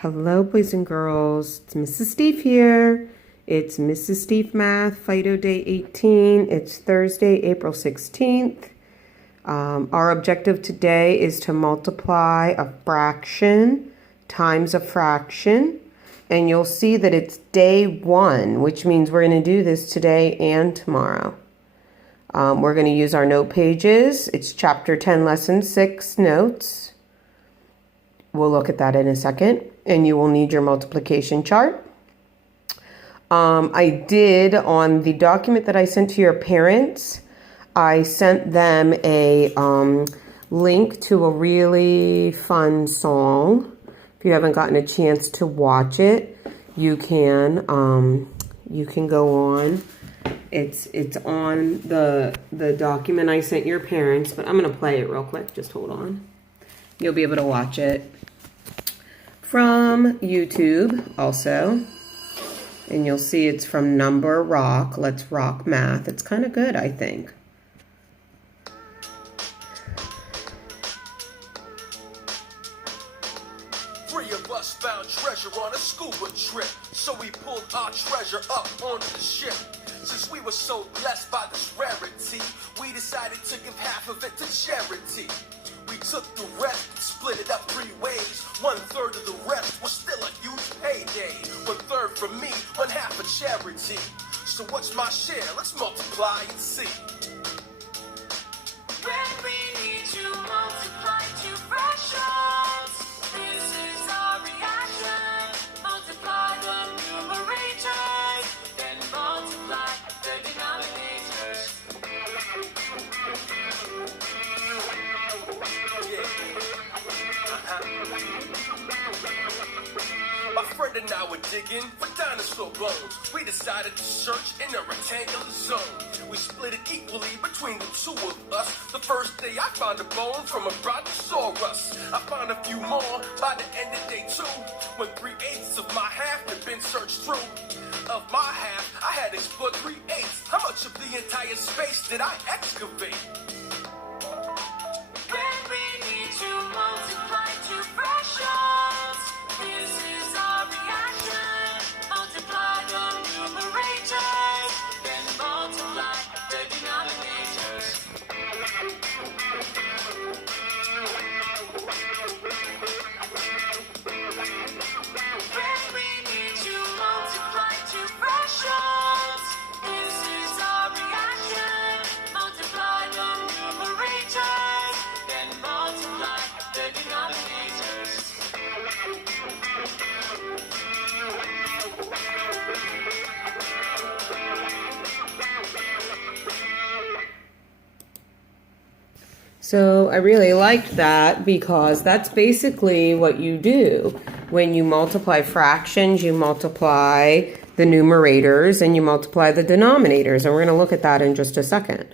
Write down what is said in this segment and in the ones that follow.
Hello, boys and girls. It's Mrs. Steve here. It's Mrs. Steve Math, Fido Day 18. It's Thursday, April 16th. Our objective today is to multiply a fraction times a fraction. And you'll see that it's day 1, which means we're going to do this today and tomorrow. We're going to use our note pages. It's chapter 10, lesson 6 notes. We'll look at that in a second. And you will need your multiplication chart. I did, on the document that I sent to your parents, I sent them a link to a really fun song. If you haven't gotten a chance to watch it, you can go on. It's on the document I sent your parents, but I'm going to play it real quick. Just hold on. You'll be able to watch it from YouTube also. And you'll see it's from Number Rock. Let's Rock Math. It's kind of good, I think. Three of us found treasure on a scuba trip, so we pulled our treasure up onto the ship. Since we were so blessed by this rarity, we decided to give half of it to charity. We took the rest and split it up 3 ways. 1/3 of the rest was still a huge payday. 1/3 for me, 1/2 for charity. So what's my share? Let's multiply and see. When we need to multiply 2 fractions, this is our reaction. Multiply the numerators, then multiply the denominators. My friend and I were digging for dinosaur bones. We decided to search in a rectangular zone. We split it equally between the 2 of us. The first day I found a bone from a brontosaurus. I found a few more by the end of day 2, when 3/8 of my half had been searched through. Of my half, I had explored 3/8. How much of the entire space did I excavate? When we need to multiply 2 fractions, this is our reaction. Multiply the numerators, then multiply the denominators. When we need to multiply 2 fractions, this is our reaction. Multiply the numerators, then multiply the denominators. So I really liked that because that's basically what you do. When you multiply fractions, you multiply the numerators and you multiply the denominators. And we're going to look at that in just a second.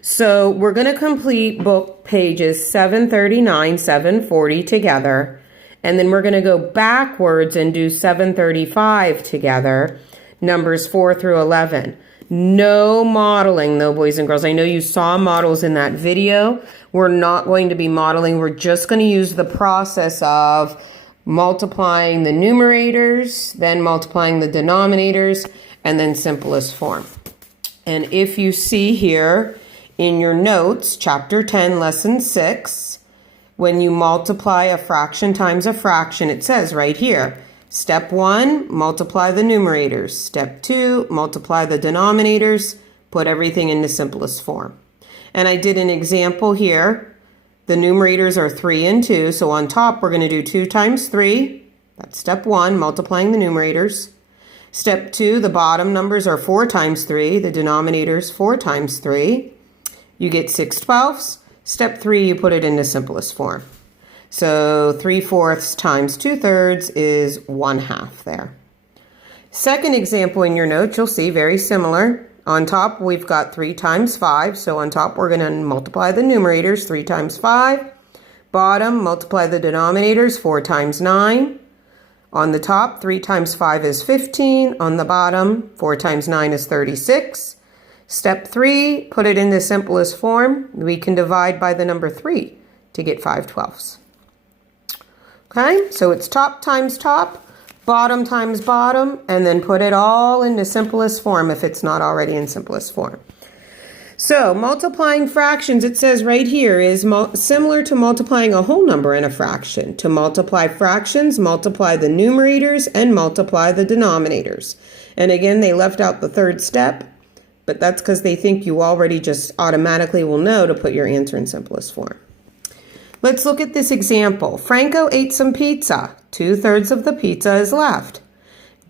So we're going to complete book pages 739, 740 together. And then we're going to go backwards and do 735 together, numbers 4 through 11. No modeling though, boys and girls. I know you saw models in that video. We're not going to be modeling. We're just going to use the process of multiplying the numerators, then multiplying the denominators, and then simplest form. And if you see here in your notes, chapter 10, lesson 6, when you multiply a fraction times a fraction, it says right here, step 1, multiply the numerators. Step 2, multiply the denominators. Put everything in the simplest form. And I did an example here. The numerators are 3 and 2. So on top, we're going to do 2 times 3. That's step 1, multiplying the numerators. Step 2, the bottom numbers are 4 times 3. The denominators 4 times 3. You get 6/12. Step 3, you put it in the simplest form. So 3/4 times 2/3 is 1/2 there. Second example in your notes, you'll see very similar. On top, we've got 3 times 5. So on top, we're going to multiply the numerators, 3 times 5. Bottom, multiply the denominators, 4 times 9. On the top, 3 times 5 is 15. On the bottom, 4 times 9 is 36. Step 3, put it in the simplest form. We can divide by the number 3 to get 5/12. Okay, so it's top times top, bottom times bottom, and then put it all into simplest form if it's not already in simplest form. So multiplying fractions, it says right here, is similar to multiplying a whole number in a fraction. To multiply fractions, multiply the numerators and multiply the denominators. And again, they left out the third step, but that's because they think you already just automatically will know to put your answer in simplest form. Let's look at this example. Franco ate some pizza. 2/3 of the pizza is left.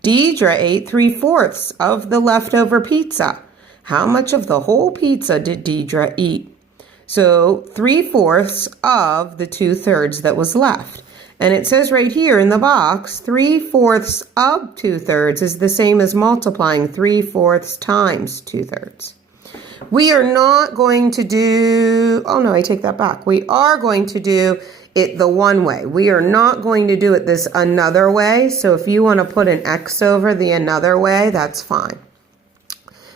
Deidre ate 3/4 of the leftover pizza. How much of the whole pizza did Deidre eat? So 3/4 of the 2/3 that was left. And it says right here in the box, 3/4 of 2/3 is the same as multiplying 3/4 times 2/3. We are not going to do, oh no, I take that back. We are going to do it the one way. We are not going to do it this another way. So if you want to put an X over the another way, that's fine.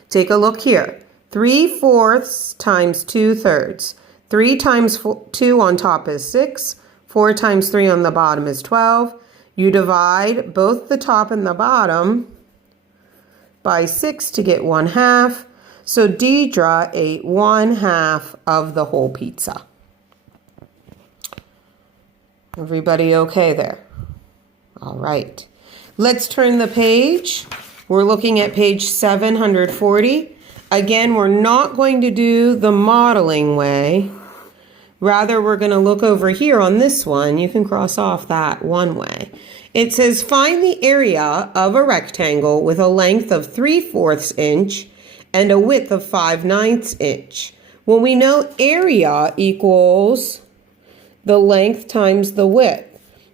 Take a look here. 3/4 times 2/3. 3 times 2 on top is 6. 4 times 3 on the bottom is 12. You divide both the top and the bottom by 6 to get 1/2. So Deidre ate 1/2 of the whole pizza. Everybody okay there? All right. Let's turn the page. We're looking at page 740. Again, we're not going to do the modeling way. Rather, we're going to look over here on this one. You can cross off that one way. It says, find the area of a rectangle with a length of 3/4 inch and a width of 5/9 inch. Well, we know area equals the length times the width.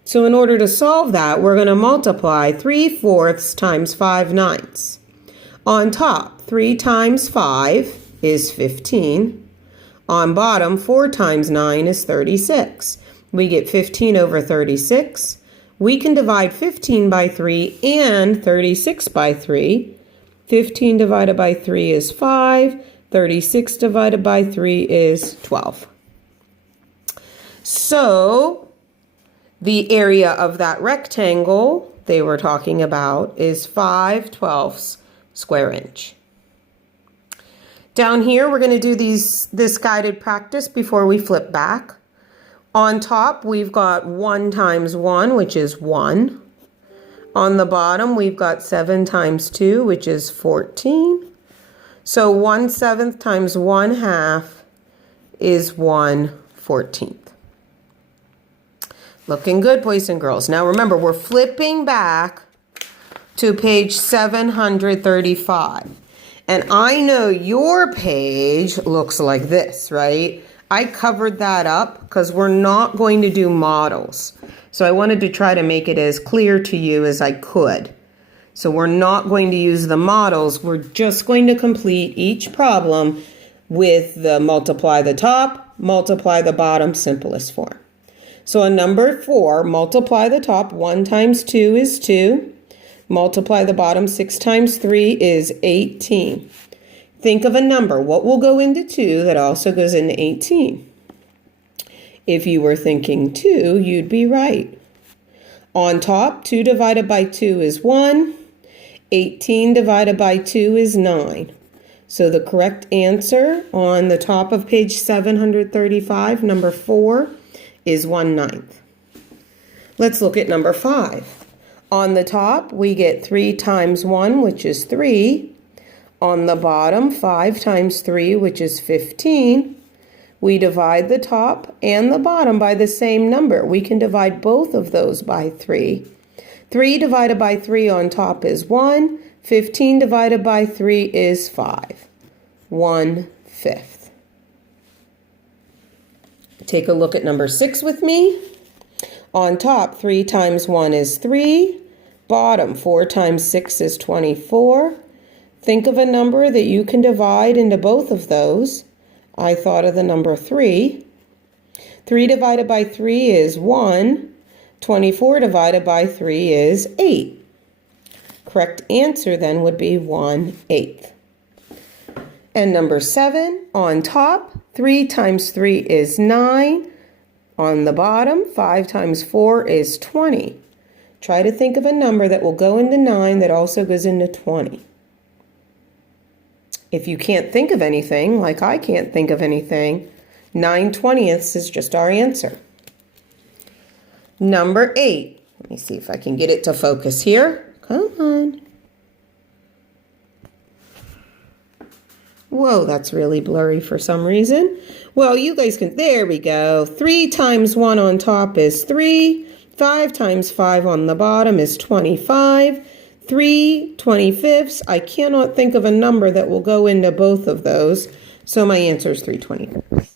So in order to solve that, we're going to multiply 3/4 times 5/9. On top, 3 times 5 is 15. On bottom, 4 times 9 is 36. We get 15 over 36. We can divide 15 by 3 and 36 by 3. 15 divided by 3 is 5. 36 divided by 3 is 12. So the area of that rectangle they were talking about is 5/12 square inch. Down here, we're going to do this guided practice before we flip back. On top, we've got 1 times 1, which is 1. On the bottom, we've got 7 times 2, which is 14. So 1/7 times 1/2 is 1/14. Looking good, boys and girls. Now remember, we're flipping back to page 735. And I know your page looks like this, right? I covered that up because we're not going to do models. So I wanted to try to make it as clear to you as I could. So we're not going to use the models. We're just going to complete each problem with the multiply the top, multiply the bottom simplest form. So on number 4, multiply the top. 1 times 2 is 2. Multiply the bottom. 6 times 3 is 18. Think of a number. What will go into 2 that also goes into 18? If you were thinking 2, you'd be right. On top, 2 divided by 2 is 1. 18 divided by 2 is 9. So the correct answer on the top of page 735, number 4, is 1/9. Let's look at number 5. On the top, we get 3 times 1, which is 3. On the bottom, 5 times 3, which is 15. We divide the top and the bottom by the same number. We can divide both of those by 3. 3 divided by 3 on top is 1. 15 divided by 3 is 5. 1/5. Take a look at number 6 with me. On top, 3 times 1 is 3. Bottom, 4 times 6 is 24. Think of a number that you can divide into both of those. I thought of the number 3. 3 divided by 3 is 1. 24 divided by 3 is 8. Correct answer then would be 1/8. And number 7, on top, 3 times 3 is 9. On the bottom, 5 times 4 is 20. Try to think of a number that will go into 9 that also goes into 20. If you can't think of anything, like I can't think of anything, 9/20 is just our answer. Number 8. Let me see if I can get it to focus here. Come on. Whoa, that's really blurry for some reason. Well, you guys can, there we go. 3 times 1 on top is 3. 5 times 5 on the bottom is 25. 3/25. I cannot think of a number that will go into both of those, so my answer is 3/25.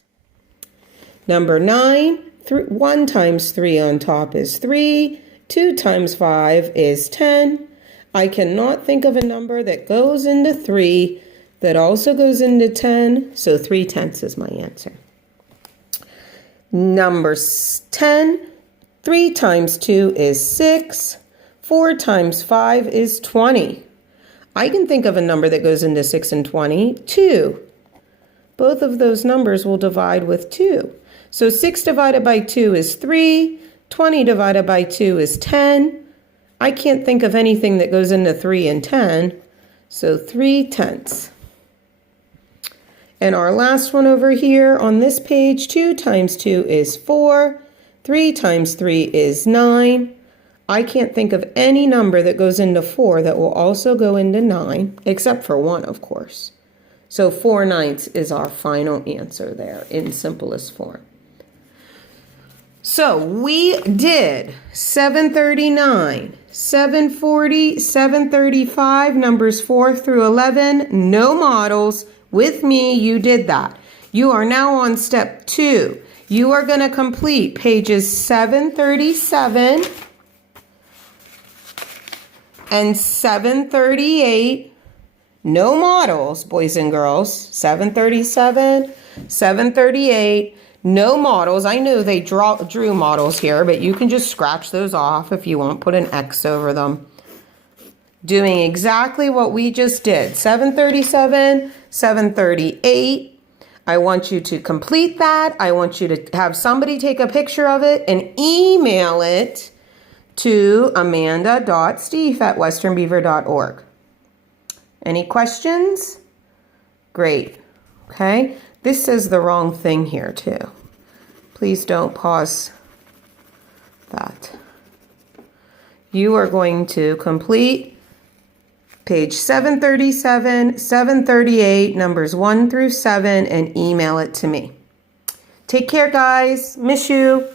Number 9, 1 times 3 on top is 3. 2 times 5 is 10. I cannot think of a number that goes into 3 that also goes into 10, so 3/10 is my answer. Number 10, 3 times 2 is 6. 4 times 5 is 20. I can think of a number that goes into 6 and 20, 2. Both of those numbers will divide with 2. So 6 divided by 2 is 3. 20 divided by 2 is 10. I can't think of anything that goes into 3 and 10, so 3/10. And our last one over here on this page, 2 times 2 is 4. 3 times 3 is 9. I can't think of any number that goes into 4 that will also go into 9, except for 1, of course. So 4/9 is our final answer there in simplest form. So we did 739, 740, 735, numbers 4 through 11, no models. With me, you did that. You are now on step 2. You are going to complete pages 737 and 738. No models, boys and girls. 737, 738, no models. I know they drew models here, but you can just scratch those off if you want. Put an X over them. Doing exactly what we just did. 737, 738. I want you to complete that. I want you to have somebody take a picture of it and email it to amanda.steve@westernbeaver.org. Any questions? Great. Okay. This says the wrong thing here too. Please don't pause that. You are going to complete page 737, 738, numbers 1 through 7, and email it to me. Take care, guys. Miss you.